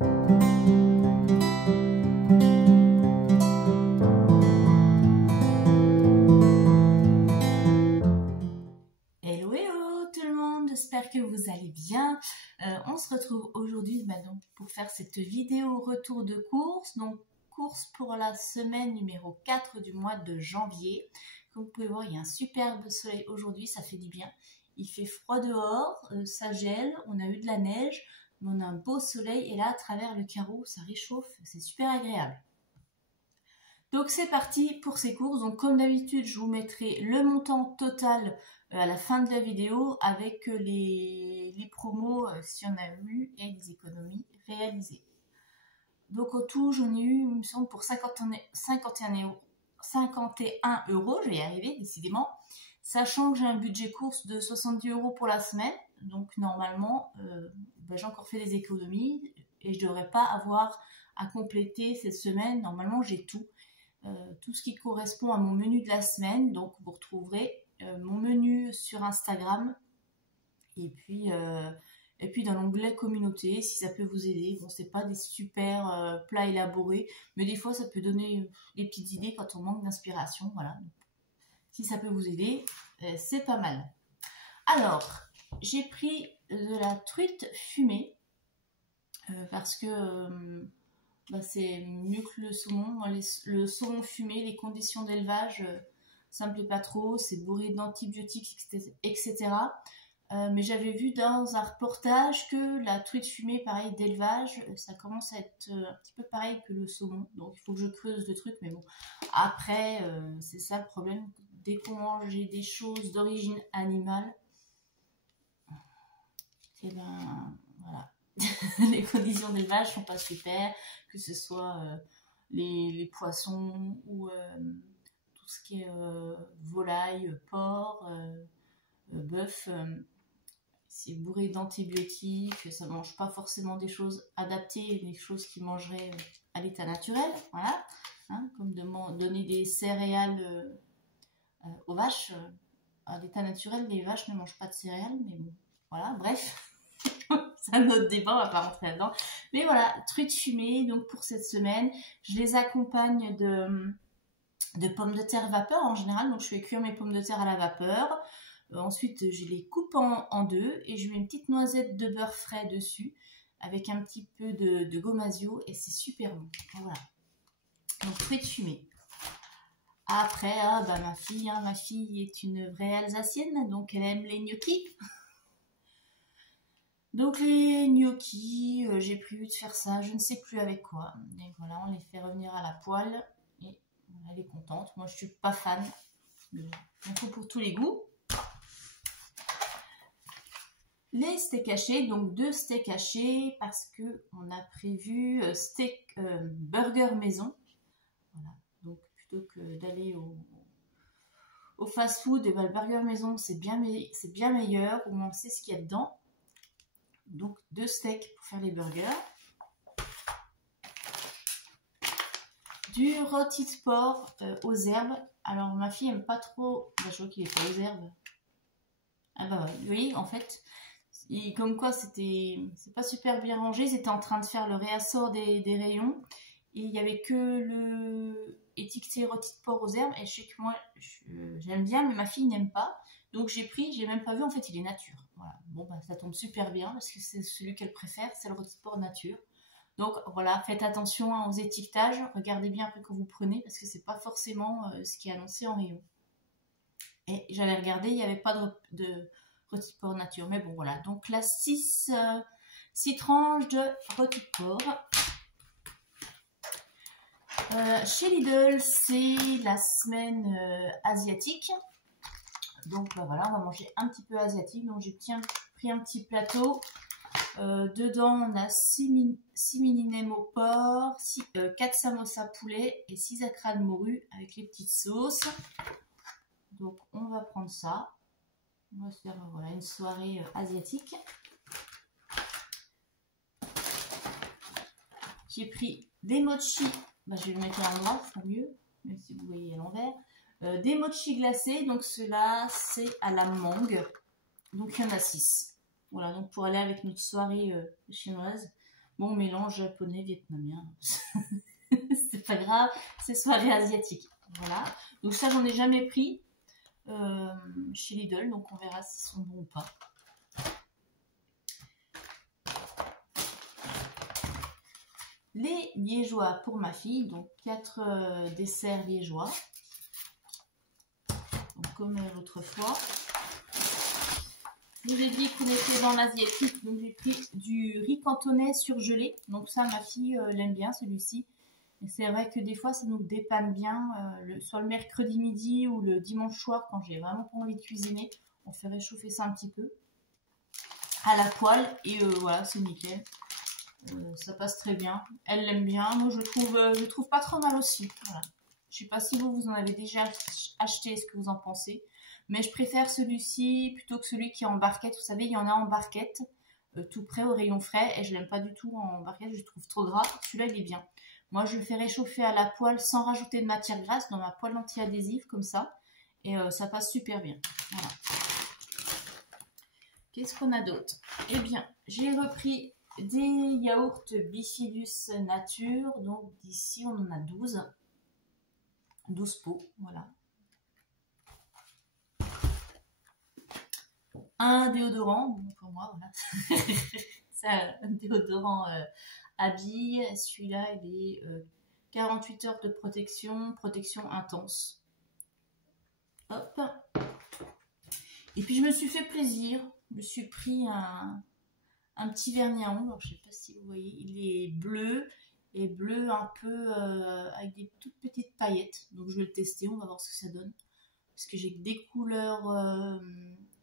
Hello hello tout le monde, j'espère que vous allez bien. On se retrouve aujourd'hui donc, pour faire cette vidéo retour de course. Donc course pour la semaine numéro 4 du mois de janvier. Comme vous pouvez voir, il y a un superbe soleil aujourd'hui, ça fait du bien. Il fait froid dehors, ça gèle, on a eu de la neige, mais on a un beau soleil et là à travers le carreau ça réchauffe, c'est super agréable. Donc c'est parti pour ces courses. Donc comme d'habitude, je vous mettrai le montant total à la fin de la vidéo avec les promos s'il y en a eu et les économies réalisées. Donc au tout, j'en ai eu, il me semble, pour 51 euros, je vais y arriver décidément, sachant que j'ai un budget course de 70 euros pour la semaine. Donc normalement, j'ai encore fait des économies et je ne devrais pas avoir à compléter cette semaine. Normalement, j'ai tout. Tout ce qui correspond à mon menu de la semaine. Donc vous retrouverez mon menu sur Instagram et puis dans l'onglet communauté si ça peut vous aider. Bon, c'est pas des super plats élaborés, mais des fois ça peut donner des petites idées quand on manque d'inspiration. Voilà, si ça peut vous aider, c'est pas mal. Alors j'ai pris de la truite fumée parce que c'est mieux que le saumon. Le saumon fumé, les conditions d'élevage, ça me plaît pas trop. C'est bourré d'antibiotiques, etc. Mais j'avais vu dans un reportage que la truite fumée, pareil, d'élevage, ça commence à être un petit peu pareil que le saumon. Donc il faut que je creuse le truc. Mais bon, après, c'est ça le problème. Dès qu'on mange des choses d'origine animale, et ben voilà. Les conditions d'élevage sont pas super, que ce soit les poissons ou tout ce qui est volaille, porc, bœuf. C'est bourré d'antibiotiques, ça mange pas forcément des choses adaptées, des choses qui mangeraient à l'état naturel, voilà. Hein, comme donner des céréales aux vaches. À l'état naturel, les vaches ne mangent pas de céréales, mais bon, voilà, bref. C'est un autre débat, on va pas rentrer là-dedans. Mais voilà, truite fumée, donc pour cette semaine, je les accompagne de pommes de terre vapeur en général. Donc je fais cuire mes pommes de terre à la vapeur. Ensuite, je les coupe en deux et je mets une petite noisette de beurre frais dessus avec un petit peu de gomasio et c'est super bon. Voilà. Donc truite fumée. Après, ma fille est une vraie Alsacienne, donc elle aime les gnocchis. Donc les gnocchis, j'ai prévu de faire ça, je ne sais plus avec quoi. Et voilà, on les fait revenir à la poêle et elle est contente. Moi, je suis pas fan. Il faut pour tous les goûts. Les steaks hachés, donc 2 steaks hachés parce que on a prévu steak burger maison. Voilà. Donc plutôt que d'aller au fast-food, et le burger maison c'est bien meilleur, où on sait ce qu'il y a dedans. Donc 2 steaks pour faire les burgers, du rôti de porc aux herbes. Alors ma fille aime pas trop, je vois qu'il est pas aux herbes. Ah bah ouais, oui, en fait, comme quoi c'est pas super bien rangé. Ils étaient en train de faire le réassort des rayons et il y avait que le étiqueté rôti de porc aux herbes. Et je sais que moi j'aime bien, mais ma fille n'aime pas. Donc j'ai même pas vu, en fait il est nature. Voilà. Bon ça tombe super bien parce que c'est celui qu'elle préfère, c'est le rôti de porc nature. Donc voilà, faites attention aux étiquetages, regardez bien après quand vous prenez parce que c'est pas forcément ce qui est annoncé en rayon. Et j'avais regardé, il n'y avait pas de rôti de porc nature, mais bon voilà. Donc là 6 tranches de rôti de porc. Chez Lidl, c'est la semaine asiatique. Donc voilà, on va manger un petit peu asiatique. Donc j'ai pris un petit plateau. Dedans, on a 6 mini nems au porc, 4 samosas poulet et 6 acras de morue avec les petites sauces. Donc on va prendre ça. On va se faire voilà, une soirée asiatique. J'ai pris des mochis. Je vais le mettre à l'endroit, c'est mieux, même si vous voyez à l'envers. Des mochis glacés, donc ceux-là c'est à la mangue, donc il y en a 6. Voilà, donc pour aller avec notre soirée chinoise, Bon, mélange japonais, vietnamien. C'est pas grave, c'est soirée asiatique. Voilà. Donc ça, j'en ai jamais pris chez Lidl, donc on verra s'ils sont bons ou pas. Les liégeois pour ma fille, donc 4 desserts liégeois, donc comme l'autre fois. Je vous ai dit qu'on était dans l'asiatique, donc j'ai pris du riz cantonais surgelé. Donc ça, ma fille l'aime bien celui-ci. Et c'est vrai que des fois, ça nous dépanne bien, soit le mercredi midi ou le dimanche soir, quand j'ai vraiment pas envie de cuisiner, on fait réchauffer ça un petit peu à la poêle et voilà, c'est nickel. Ça passe très bien. Elle l'aime bien. Moi, je trouve pas trop mal aussi. Voilà. Je sais pas si vous en avez déjà acheté, ce que vous en pensez. Mais je préfère celui-ci plutôt que celui qui est en barquette. Vous savez, il y en a en barquette, tout près au rayon frais. Et je l'aime pas du tout en barquette. Je le trouve trop gras. Celui-là, il est bien. Moi, je le fais réchauffer à la poêle sans rajouter de matière grasse dans ma poêle anti-adhésive comme ça. Et ça passe super bien. Voilà. Qu'est-ce qu'on a d'autre? Eh bien, j'ai repris des yaourts Bifidus Nature. Donc d'ici, on en a 12. 12 pots, voilà. Un déodorant, bon, pour moi, voilà. C'est un déodorant habille. Celui-là, il est 48 heures de protection, protection intense. Hop. Et puis, je me suis fait plaisir. Je me suis pris un petit vernis à ongles. Alors, je ne sais pas si vous voyez, il est bleu. Et bleu un peu avec des toutes petites paillettes. Donc, je vais le tester, on va voir ce que ça donne. Parce que j'ai des couleurs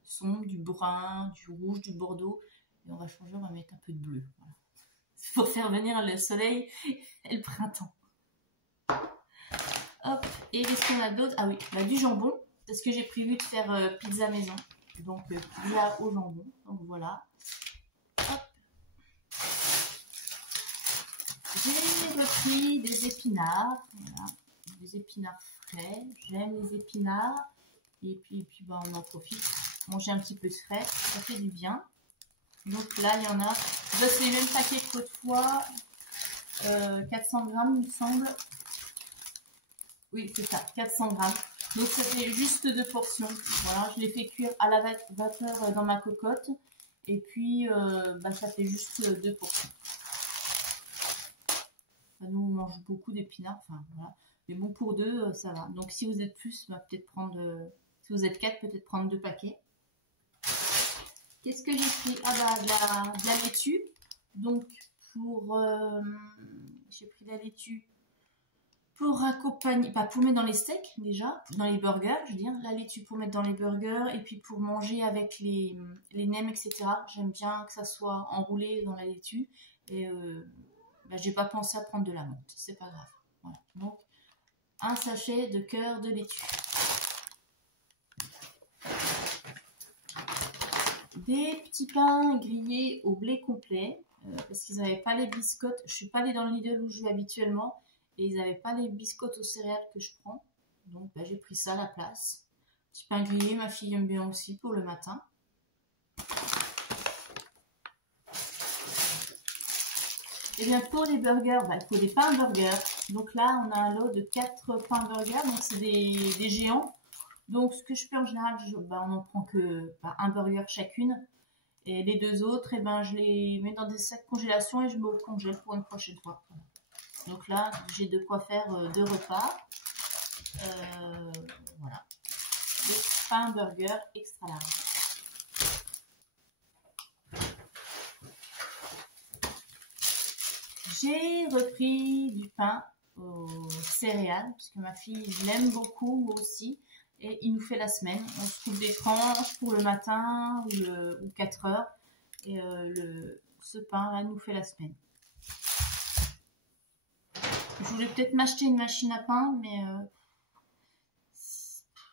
sombres, du brun, du rouge, du bordeaux. Et on va changer, on va mettre un peu de bleu. Voilà. Pour faire venir le soleil et le printemps. Hop, et qu'est-ce qu'on a d'autre? Ah oui, bah, du jambon. Parce que j'ai prévu de faire pizza maison. Donc, pizza au jambon. Donc, voilà. Hop. J'ai repris des épinards. Voilà. Des épinards frais. J'aime les épinards. Et puis bah, on en profite. Manger un petit peu frais, ça fait du bien. Donc là, il y en a. C'est les mêmes paquets que l'autre fois. 400 grammes, il me semble. Oui, c'est ça, 400 grammes. Donc ça fait juste 2 portions. Voilà, je les fais cuire à la vapeur dans ma cocotte. Et puis, bah, ça fait juste 2 portions. Enfin, nous, on mange beaucoup d'épinards. Enfin, voilà. Mais bon, pour 2, ça va. Donc si vous êtes plus, bah, peut-être prendre... si vous êtes 4, peut-être prendre 2 paquets. Qu'est-ce que j'ai pris? Ah bah, de la laitue. Donc, j'ai pris de la laitue pour accompagner, pas pour mettre dans les steaks déjà, dans les burgers, je veux dire, la laitue pour mettre dans les burgers et puis pour manger avec les nems, etc. J'aime bien que ça soit enroulé dans la laitue et bah, j'ai pas pensé à prendre de la menthe, c'est pas grave. Voilà. Donc, un sachet de cœur de laitue. Des petits pains grillés au blé complet parce qu'ils n'avaient pas les biscottes. Je suis pas allée dans le Lidl où je vais habituellement et ils n'avaient pas les biscottes aux céréales que je prends. Donc bah, j'ai pris ça à la place. Petit pain grillé, ma fille aime bien aussi pour le matin. Et bien pour les burgers, bah, il faut des pains burgers. Donc là on a un lot de 4 pains burgers, donc c'est des géants. Donc, ce que je fais en général, on n'en prend que un burger chacune. Et les 2 autres, et ben, je les mets dans des sacs congélation et je me congèle pour une prochaine fois. Voilà. Donc là, j'ai de quoi faire 2 repas. Voilà. Le pain burger extra large. J'ai repris du pain aux céréales, parce que ma fille l'aime beaucoup, moi aussi. Et il nous fait la semaine. On se trouve des tranches pour le matin ou 4 heures. Et ce pain-là nous fait la semaine. Je voulais peut-être m'acheter une machine à pain, mais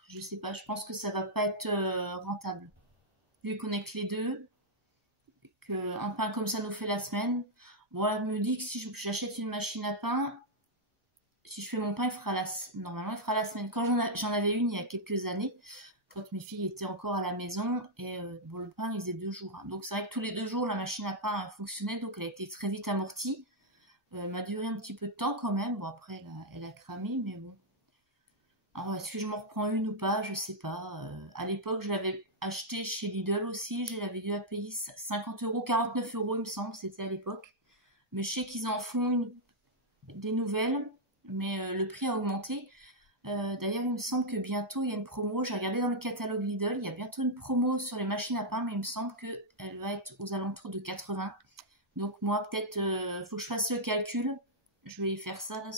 je sais pas. Je pense que ça va pas être rentable. Vu qu'on est que les deux, qu'un pain comme ça nous fait la semaine. Bon, elle me dit que si j'achète une machine à pain, si je fais mon pain, normalement il fera la semaine. Quand j'en avais une il y a quelques années, quand mes filles étaient encore à la maison. Et bon, le pain, il faisait 2 jours. Hein. Donc c'est vrai que tous les 2 jours, la machine à pain fonctionnait. Donc elle a été très vite amortie. Elle m'a duré un petit peu de temps quand même. Bon, après, elle a cramé, mais bon. Alors, est-ce que je m'en reprends une ou pas? Je sais pas. À l'époque, je l'avais acheté chez Lidl aussi. Je l'avais dû à payer 50 euros, 49 euros, il me semble. C'était à l'époque. Mais je sais qu'ils en font des nouvelles. Mais le prix a augmenté. D'ailleurs, il me semble que bientôt, il y a une promo. J'ai regardé dans le catalogue Lidl. Il y a bientôt une promo sur les machines à pain. Mais il me semble qu'elle va être aux alentours de 80. Donc moi, peut-être, faut que je fasse le calcul. Je vais faire ça, là,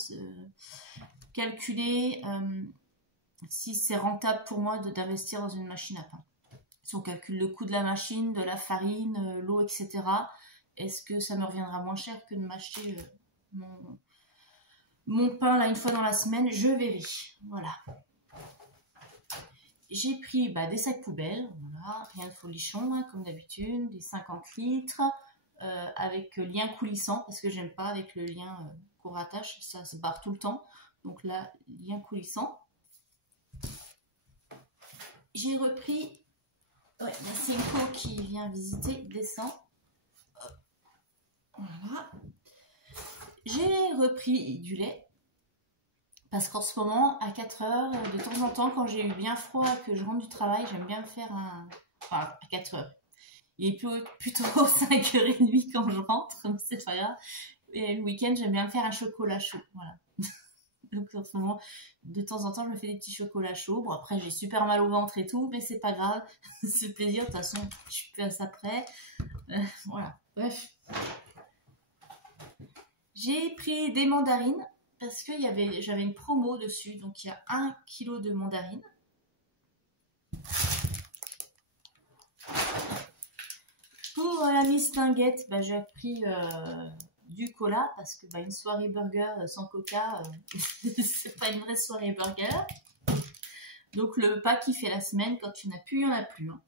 calculer si c'est rentable pour moi d'investir dans une machine à pain. Si on calcule le coût de la machine, de la farine, l'eau, etc., est-ce que ça me reviendra moins cher que de m'acheter mon pain là une fois dans la semaine? Je verrai. Voilà. J'ai pris des sacs poubelles, voilà, rien de folichon, hein, comme d'habitude, des 50 litres, avec lien coulissant, parce que j'aime pas avec le lien qu'on rattache, ça se barre tout le temps. Donc là, lien coulissant. J'ai repris, Simco qui vient visiter, descend. Voilà. J'ai repris du lait, parce qu'en ce moment, à 4 heures, de temps en temps, quand j'ai eu bien froid et que je rentre du travail, j'aime bien me faire Enfin, à 4 heures. Il est plutôt 5h30 quand je rentre, comme c'est pas grave. Et le week-end, j'aime bien me faire un chocolat chaud, voilà. Donc en ce moment, de temps en temps, je me fais des petits chocolats chauds. Bon, après, j'ai super mal au ventre et tout, mais c'est pas grave. C'est plaisir. De toute façon, je suis plus à ça près. Voilà. Bref. J'ai pris des mandarines parce que j'avais une promo dessus. Donc, il y a 1 kg de mandarines. Pour la mistinguette, j'ai pris du cola parce que une soirée burger sans coca, c'est pas une vraie soirée burger. Donc le pas qui fait la semaine, quand tu n'as plus, il n'y en a plus. Hein.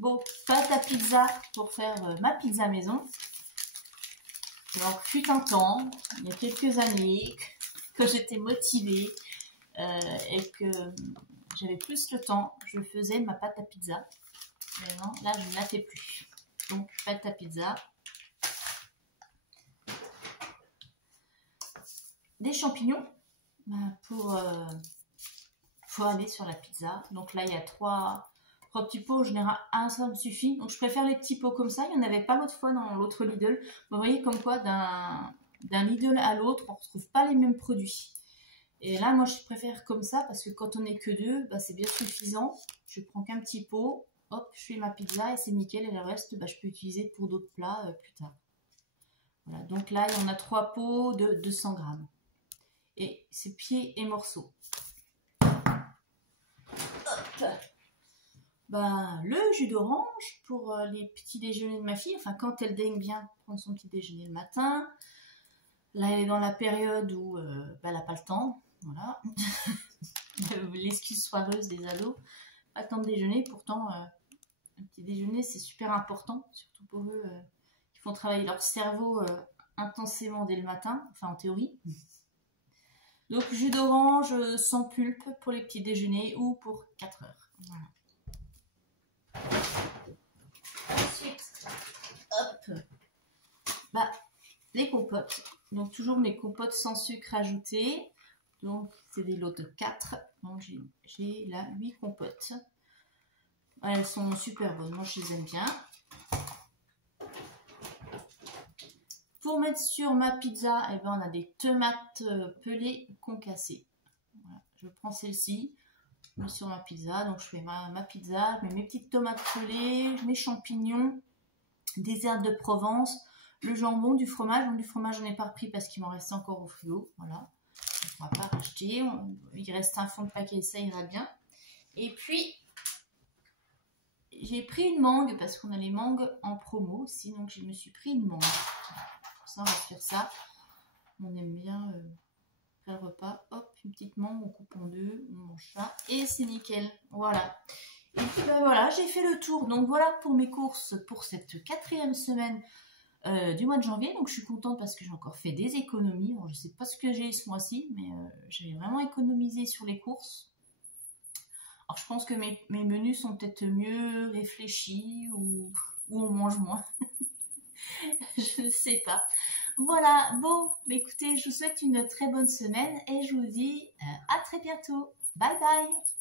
Bon, pâte à pizza pour faire ma pizza maison. Alors, fut un temps, il y a quelques années, quand j'étais motivée et que j'avais plus le temps, je faisais ma pâte à pizza. Mais non, là, je ne la fais plus. Donc, pâte à pizza. Des champignons pour aller sur la pizza. Donc là, il y a 3 petits pots. En général, un, ça me suffit. Donc, je préfère les petits pots comme ça. Il n'y en avait pas l'autre fois dans l'autre Lidl. Vous voyez comme quoi, d'un Lidl à l'autre, on ne retrouve pas les mêmes produits. Et là, moi, je préfère comme ça parce que quand on n'est que 2, c'est bien suffisant. Je prends qu'un petit pot. Hop, je fais ma pizza et c'est nickel. Et le reste, je peux utiliser pour d'autres plats plus tard. Voilà. Donc là, il y en a 3 pots de 200 grammes. Et c'est pieds et morceaux. Hop. Le jus d'orange pour les petits déjeuners de ma fille. Enfin, quand elle daigne bien prendre son petit déjeuner le matin. Là, elle est dans la période où elle n'a pas le temps. Voilà. L'excuse foireuse des ados. Pas le temps de déjeuner. Pourtant, un petit déjeuner, c'est super important. Surtout pour eux qui font travailler leur cerveau intensément dès le matin. Enfin, en théorie. Donc, jus d'orange sans pulpe pour les petits déjeuners ou pour 4 heures. Voilà. Ensuite, hop, les compotes. Donc, toujours mes compotes sans sucre ajouté. Donc, c'est des lots de 4. Donc, j'ai là 8 compotes. Elles sont super bonnes. Moi, je les aime bien. Pour mettre sur ma pizza, on a des tomates pelées concassées. Voilà, je prends celle-ci, je mets sur ma pizza. Donc je fais ma pizza, je mets mes petites tomates pelées, mes champignons, des herbes de Provence, le jambon, du fromage. Donc du fromage, j'en ai pas repris parce qu'il m'en restait encore au frigo. Voilà, on va pas racheter. Il reste un fond de paquet, ça ira bien. Et puis j'ai pris une mangue parce qu'on a les mangues en promo aussi. Donc je me suis pris une mangue. Ça, on va faire ça. On aime bien après le repas. Hop, une petite mangue, on coupe en 2, on mange ça et c'est nickel. Voilà. Et puis voilà, j'ai fait le tour. Donc voilà pour mes courses pour cette 4e semaine du mois de janvier. Donc je suis contente parce que j'ai encore fait des économies. Alors, je ne sais pas ce que j'ai ce mois-ci, mais j'ai vraiment économisé sur les courses. Alors je pense que mes menus sont peut-être mieux réfléchis ou on mange moins. Je ne sais pas. Voilà, bon, écoutez, je vous souhaite une très bonne semaine et je vous dis à très bientôt. Bye bye!